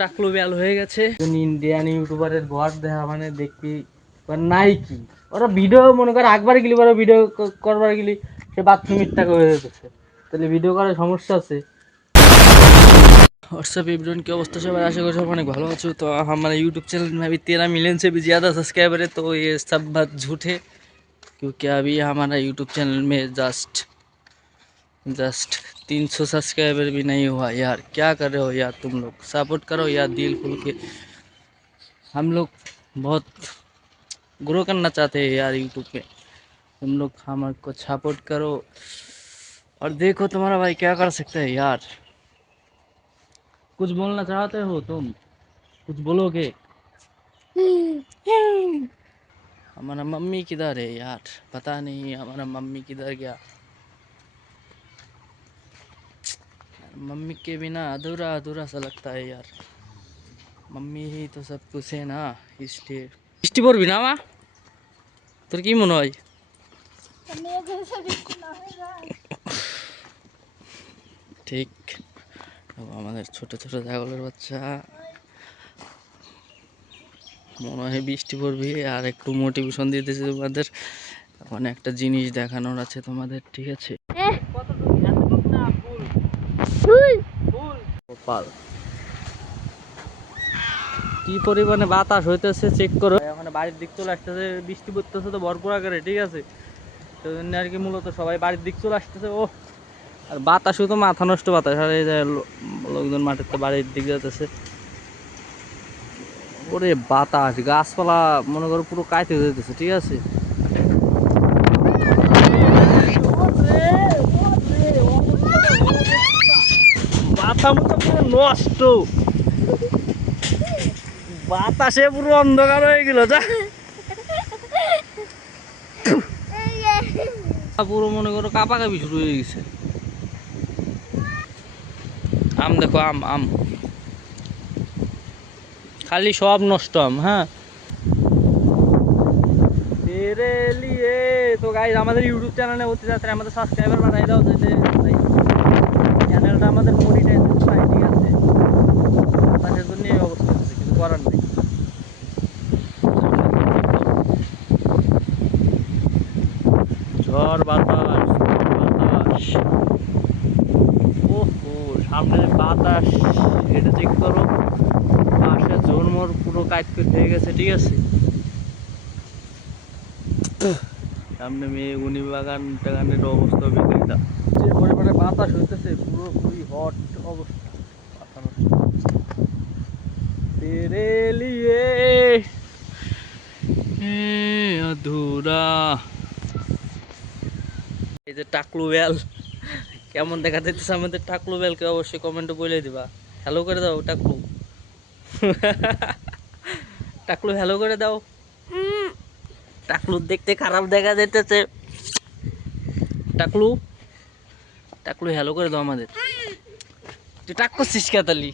টাকলো bell হয়ে গেছে। Indian ইউটিউবারের ঘর দেখা মানে দেখবি নাই কি ওরা ভিডিও মনে করে একবার গেলি বড় ভিডিও করবার গেলি সে বাথরুমের টাকা হয়ে যেতেছে, তাহলে ভিডিও করার সমস্যা আছে। व्हाट्सअप एवरीवन की अवस्था से आशा करो सब अनेक भालो आछो। तो हमारा यूट्यूब चैनल में अभी 13 मिलियन से भी ज़्यादा सब्सक्राइबर है, तो ये सब बात झूठ है, क्योंकि अभी हमारा यूट्यूब चैनल में जस्ट 300 सब्सक्राइबर भी नहीं हुआ। यार क्या कर रहे हो यार, तुम लोग सपोर्ट करो यार दिल खोल के। हम लोग बहुत ग्रो करना चाहते हैं यार यूट्यूब पे, तुम लोग हमको सपोर्ट करो। और देखो तुम्हारा भाई क्या कर सकता है यार। कुछ बोलना चाहते हो तुम, कुछ बोलोगे? हमारा मम्मी किधर है यार, पता नहीं हमारा मम्मी किधर गया। मम्मी के बिना अधूरा अधूरा सा लगता है यार, मम्मी ही तो सब कुछ है ना, इसलिए। বৃষ্টি পড়বি না মা, তোর কি মনে হয়? ঠিক আমাদের ছোট ছোট ছাগলের বাচ্চা, মনে হয় বৃষ্টি পড়বে। আর একটু মোটিভেশন দিতেছে তোমাদের, এখন একটা জিনিস দেখানোর আছে তোমাদের, ঠিক আছে? কি পরিমাণে বাতাস হইতেছে চেক করো। এখন বাড়ির দিক চলে আসতেছে, বৃষ্টি পড়তেছে তো ভরপুর আকারে, ঠিক আছে? সেই জন্য আর কি মূলত সবাই বাড়ির দিক চলে আসতেছে। ও আর বাতাসও তো মাথা নষ্ট বাতাস, আর এই যে লোকজন মাঠের তো বাড়ির দিক যেতেছে। ওরে বাতাস, গাছপালা মনে করো পুরো কাইতে যেতেছে, ঠিক আছে? মাথা মতো পুরো নষ্ট, বাতাসে পুরো অন্ধকার হয়ে গেল, যা পুরো মনে করো কাঁপাকাঁপি শুরু হয়ে গেছে। আম দেখো, আম আম খালি সব নষ্ট আম। হ্যাঁ তেরে লিয়ে তো গাইস, আমাদের ইউটিউব চ্যানেলে অতি তাড়াতাড়ি আমাদের সাবস্ক্রাইবার বাড়াই দাও, যাতে চ্যানেলটা আমাদের মনিটাইজেশন পায়, ঠিক আছে? তাদের জন্য এই অবস্থা হচ্ছে, কিছু করার নেই। ঝড় বাতাস, বাতাস, ওহো সামনে বাতাস, এটা চেক করো। পাশে ঝোরমোর পুরো কাটপিট হয়ে গেছে, ঠিক আছে? সামনে মেয়েগুনি বাগান টাগানের অবস্থা বেকারিটা, যে পরিমাণে বাতাস হইতেছে পুরো খুবই হট অবস্থা। মাথা নষ্ট। তেরে লিয়ে অধুরা। এই যে টাকলু বেল কেমন দেখা যাইতেছে আমাদের টাকলু বেলকে, অবশ্যই কমেন্টে বলে দিবা। হ্যালো করে দাও টাকলু। টাকলু হ্যালো করে দাও। টাকলু দেখতে খারাপ দেখা যাইতেছে। টাকলু, টাকলু হ্যালো করে দাও আমাদের। তুই টাক করছিস কেতালি?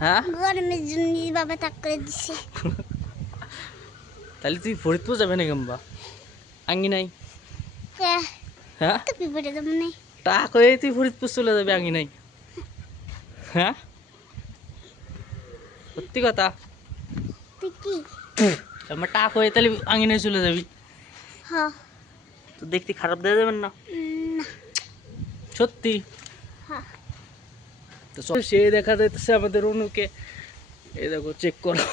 হ্যাঁ গরমের জন্য বাবা টাক করে দিছে। তাহলে তুই ফরিদপুর যাবে না কেমবা? আঙ্গি নাই? হ্যাঁ টাক হয়ে তুই ফরিদপুর চলে যাবে, আঙ্গি নাই? হ্যাঁ সত্যি কথা? আমার টাক হয়ে তাহলে আঙ্গিনায় চলে যাবি? তো দেখতে খারাপ দেখা যাবেন না? সত্যি? তো সে দেখা যাইতেছে আমাদের অনুকে, এই দেখো চেক করো,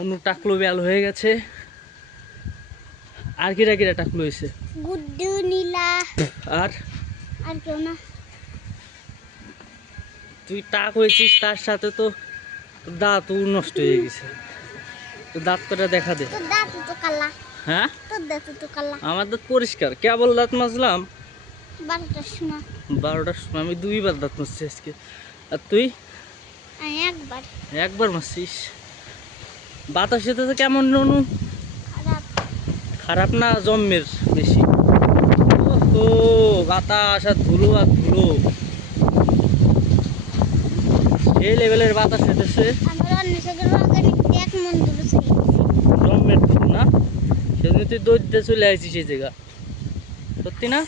অনু টাকলো বেল হয়ে গেছে। আর কিরা কিরা টাকলো হয়েছে? গুড্ডু, নীলা, আর আর কেউ না। তুই টাক হয়েছিস, তার সাথে তো দাঁত নষ্ট হয়ে গেছে। তো দাঁত কটা দেখা দে। তোর দাঁত তো কালা। হ্যাঁ তোর দাঁত তো কালা, আমার দাঁত পরিষ্কার। কেবল দাঁত মাজলাম 12টার সময়। 12টার সময় আমি 2বার দাঁত মাজছি আজকে। আর তুই? একবার। একবার মাজছিস? বাতাস যেতেছে কেমন অনু? খারাপ। খারাপ না জম্মের বেশি? ও বাতাস আর ধুলো আর ধুলো, এই লেভেলের বাতাস হইতেছে। জম্মের ধুলো না? সেদিন তুই দৌড়তে চলে আসছিস সেই জায়গা, সত্যি না?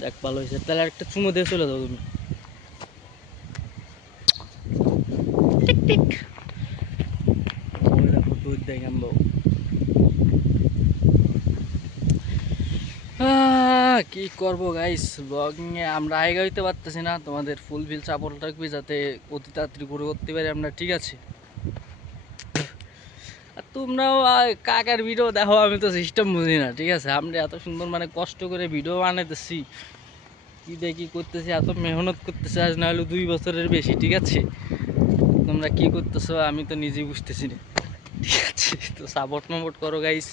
দেখ ভালো হয়েছে, তাহলে একটা চুমো দিয়ে চলে যাও তুমি। কি করব গাইস, ব্লগিং এ আমরা আগে হইতে পারতেছি না, তোমাদের ফুলফিল সাপোর্ট রাখবি যাতে অতি তাড়াতাড়ি করে করতে পারি আমরা, ঠিক আছে? আর তোমরাও কাকার ভিডিও দেখো, আমি তো সিস্টেম বুঝি না, ঠিক আছে? আমরা এত সুন্দর মানে কষ্ট করে ভিডিও বানাইতেছি, কি দেখি করতেছি, এত মেহনত করতেছি, আজ না হলে 2 বছরের বেশি, ঠিক আছে? তোমরা কি করতেছো আমি তো নিজেই বুঝতেছি না, ঠিক আছে? তো সাপোর্ট মাপোর্ট করো গাইস,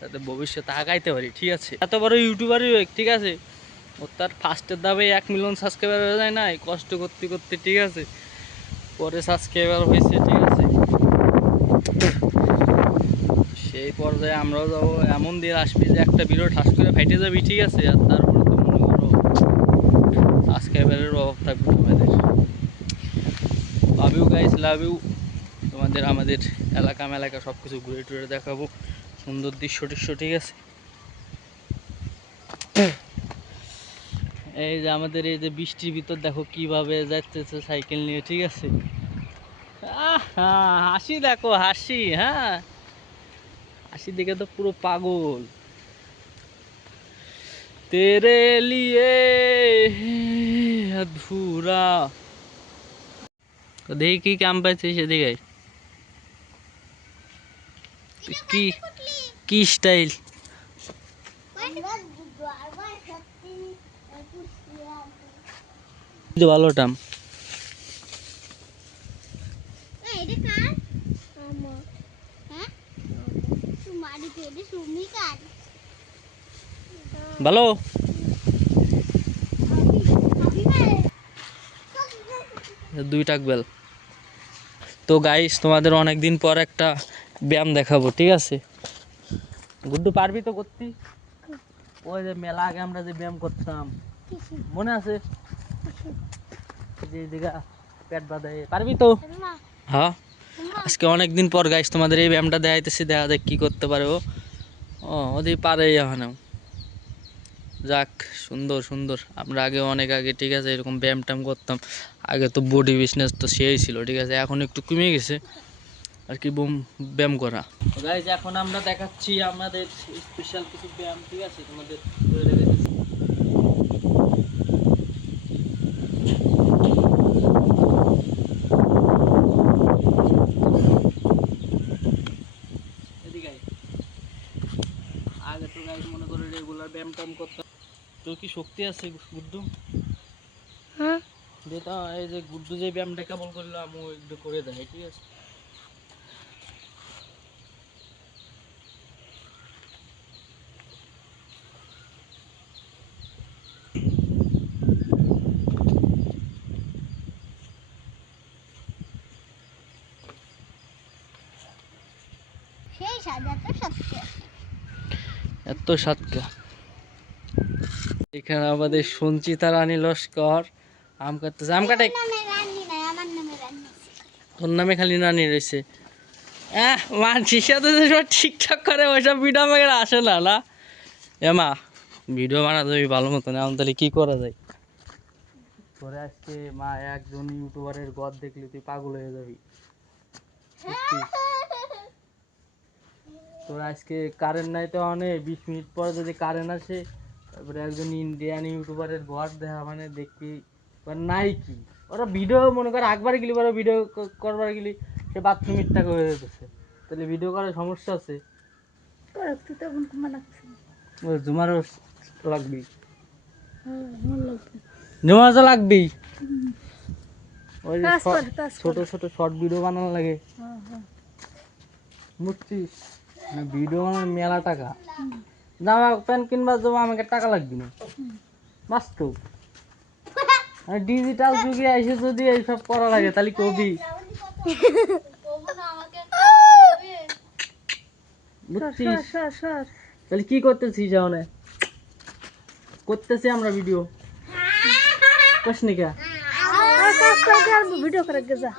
যাতে ভবিষ্যতে আগাইতে পারি, ঠিক আছে? এত বড় ইউটিউবারই হোক, ঠিক আছে? ও তার ফার্স্টের দাবে 1 মিলিয়ন সাবস্ক্রাইবার হয়ে যায় না, এই কষ্ট করতে করতে, ঠিক আছে? পরে সাবস্ক্রাইবার হয়েছে, ঠিক আছে? সেই পর্যায়ে আমরাও যাবো, এমন দিন আসবি যে একটা ভিডিও ঠাস করে ফাইটে যাবি, ঠিক আছে? আর তারপরে তো মনে করো সাবস্ক্রাইবারের অভাব থাকবে না আমাদের। Love you guys, love you. তোমাদের আমাদের এলাকা সব কিছু ঘুরে টুরে দেখাবো, সুন্দর দৃশ্য টিশ্য, ঠিক আছে? এই যে আমাদের এই যে বৃষ্টির ভিতর দেখো কিভাবে যাচ্ছে সাইকেল নিয়ে, ঠিক আছে? হাসি দেখো, হাসি, হ্যাঁ হাসি দেখে তো পুরো পাগল। তেরে লিয়ে अधूरा, তো দেখি কি কাম পাইছে সেদিকে, কি কি স্টাইল, ভালোটাম ভালো। দুই টাক বেল। তো গাইস তোমাদের অনেকদিন পর একটা ব্যায়াম দেখাবো, ঠিক আছে? গুড্ডু পারবি তো করতে? ওই যে মেলা আগে আমরা যে ব্যায়াম করতাম, মনে আছে? যে দিঘা পেট বাঁধে, পারবি তো? হ্যাঁ, আজকে অনেকদিন পর গাইস তোমাদের এই ব্যায়ামটা দেখাইতেছি, দেখা দেখ কি করতে পারে ও। ওদের পারে এখন, যাক সুন্দর সুন্দর। আমরা আগে অনেক আগে, ঠিক আছে, এরকম ব্যায়াম ট্যাম করতাম, আগে তো বডি বিজনেস তো সেই ছিল, ঠিক আছে? এখন একটু কমে গেছে আর কি ব্যায়াম করা। গাইস এখন আমরা দেখাচ্ছি আমাদের স্পেশাল কিছু ব্যায়াম, ঠিক আছে? তোমাদের আগে তো গাইস মনে করে রেগুলার ব্যায়াম ট্যাম করতাম। তোর কি শক্তি আছে গুড্ডু? হ্যাঁ, যেটা এই যে গুড্ডু যে ব্যায়ামটা কেবল করলো আমি একটু করে দেয়, ঠিক আছে? এত সাতকা। এখানে আমাদের সঞ্চিতা রানী লস্কর আম কাটতেছে, আম কাটে। তোর নামে খালি রানী রয়েছে। মানছির সাথে সব ঠিকঠাক করে ওইসব ভিডিও আমাকে আসে না, না এমা ভিডিও বানাতে যাবি ভালো মতন, এখন তাহলে কি করা যায়? পরে আজকে মা একজন ইউটিউবারের গদ দেখলে তুই পাগল হয়ে যাবি। তোর আজকে কারেন্ট নাই তো, অনেক 20 মিনিট পর যদি কারেন্ট আসে, তারপরে একজন ইন্ডিয়ান ইউটিউবারের গদ দেখা মানে দেখবি নাই কি, ওরা ভিডিও মনে করে একবার গেলি, ওরা ভিডিও করবার গেলি সে বাথরুমের টাকা হয়ে যেতেছে, তাহলে ভিডিও করার সমস্যা আছে। জুমারও লাগবি, জুমার তো লাগবেই। ওই যে ছোট ছোট শর্ট ভিডিও বানানো লাগে, বুঝছিস? ভিডিও বানানোর মেলা টাকা, জামা প্যান্ট কিনবার জন্য আমাকে টাকা লাগবে না, বাস্তব। ডিজিটাল যুগে এসে যদি এইসব করা লাগে তাহলে কবি, বুঝছিস? তাহলে কি করতেছিস? এখন করতেছি আমরা ভিডিও, কসনিকা ভিডিও করে যা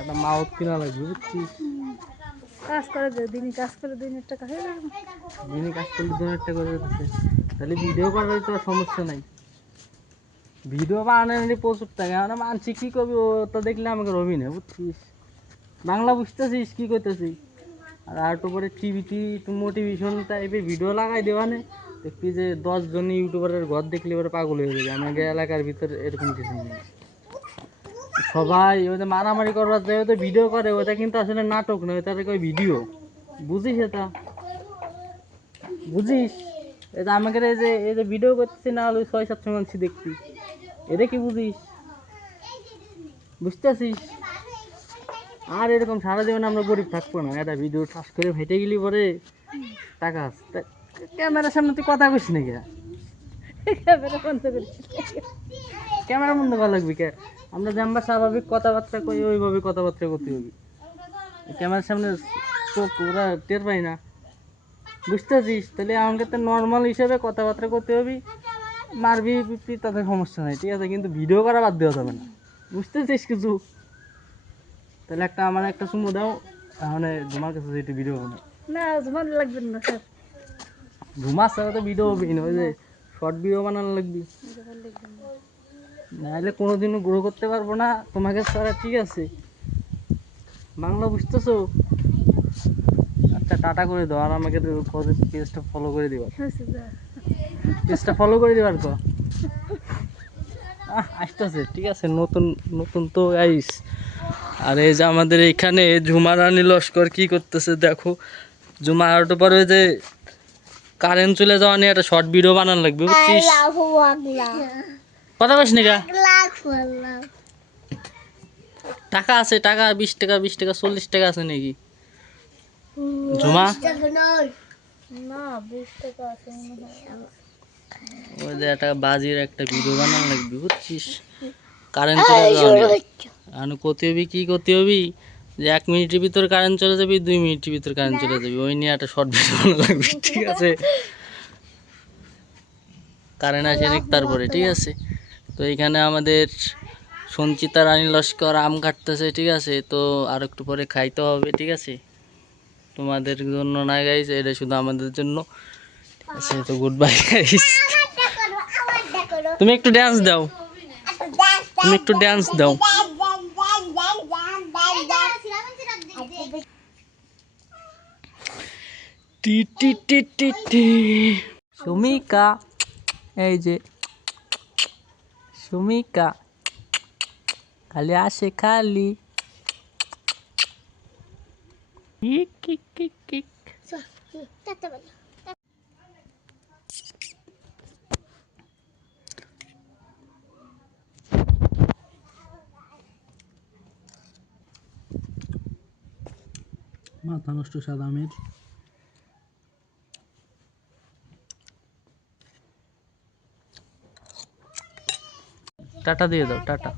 একটা মাউথ কিনা লাগবে, বুঝছিস? কাজ করে দিনই কাজ করে দিনের টাকা হয়ে যাবে, দিনই কাজ করলে দিনের টাকা করে দিচ্ছে, তাহলে ভিডিও করার তো সমস্যা নাই। ভিডিও বানানোর প্রচুর টাকা, মানে মানছি কি করবি, ও তো দেখলে আমাকে রবি না, বুঝছিস? বাংলা বুঝতেছিস কি করতেছি? আর একটু পরে টিভিটি একটু মোটিভেশন টাইপের ভিডিও লাগাই দেওয়া নে, দেখবি যে 10 জন ইউটিউবারের ঘর দেখলে এবার পাগল হয়ে যাবে। আমাদের এলাকার ভিতরে এরকম কিছু নেই। সবাই ওই যে মারামারি করবার যায়, ওদের ভিডিও করে, ওটা কিন্তু আসলে নাটক নয়, ওটা কই ভিডিও। বুঝিস এটা? বুঝিস? এই যে আমাদের এই যে ভিডিও করতেছি না, হলে 6-700 মানুষ দেখছি, এটা কি বুঝিস? বুঝতেছিস? আর এরকম সারা জীবন আমরা গরিব থাকবো না। একটা ভিডিও ঠাস করে ফেটে গেলি পরে টাকা আছে। ক্যামেরার সামনে তুই কথা কইস না কে? ক্যামেরা বন্ধ করিস, ক্যামেরা বন্ধ করা লাগবে কে? আমরা যে আমরা স্বাভাবিক কথাবার্তা কই ওইভাবে কথাবার্তা করতে হবে। ক্যামেরার সামনে চোখ ওরা টের পাই না। বুঝতেছিস? তাহলে আমাকে তো নর্মাল হিসেবে কথাবার্তা করতে হবে। মারবি পিপি তাদের সমস্যা নাই, ঠিক আছে, কিন্তু ভিডিও করা বাদ দেওয়া যাবে না। বুঝতেছিস কিছু? তাহলে আমার একটা সুমো দাও, তাহলে তোমার কাছে যেটা ভিডিও হবে না। তোমার লাগবে না স্যার, ঘুমার সাথে তো ভিডিও হবে না, ওই যে শর্ট ভিডিও বানানো লাগবে, নাহলে কোনোদিনও গ্রো করতে পারবো না তোমাকে ছাড়া, ঠিক আছে? বাংলা বুঝতেছো? আচ্ছা টাটা করে দাও, আর আমাকে পেজটা ফলো করে দিবা, পেজটা ফলো করে দিবার তো আসতেছে, ঠিক আছে? নতুন নতুন তো আইস। আর এই যে আমাদের এখানে ঝুমা রানী লস্কর কি করতেছে দেখো। ঝুমা আউট পরে যে কারেন্ট চলে যাওয়া নিয়ে একটা শর্ট ভিডিও বানানো লাগবে, বুঝছিস? কথা বলিস না গা? টাকা আছে, টাকা 20 টাকা 20 টাকা 40 টাকা আছে নাকি ঝুমা? ওই যে একটা বাজির একটা ভিডিও বানানো লাগবে, বুঝছিস? কারেন্ট চলে যাওয়া নিয়ে করতে হবি, কি করতে হবি যে 1 মিনিটের ভিতর কারেন্ট চলে যাবে, 2 মিনিটের ভিতর কারেন্ট চলে যাবে, ওই নিয়ে একটা শর্ট ভিডিও বানানো লাগবে, ঠিক আছে? কারেন্ট আসে নাকি তারপরে, ঠিক আছে? তো এখানে আমাদের সঞ্চিতা রানী লস্কর আম কাটতেছে, ঠিক আছে? তো আর একটু পরে খাইতে হবে, ঠিক আছে? তোমাদের জন্য না গাইস, এটা শুধু আমাদের জন্য, ঠিক আছে? তো গুড বাই গাইস। তুমি একটু ডান্স দাও, তুমি একটু ডান্স দাও। টি টি টি টি টি। সুমিকা, এই যে সুমিকা খালি আসে খালি কিক কিক কিক কিক। মাথা নষ্ট সাদা আমের। টাটা দিয়ে দাও, টাটা।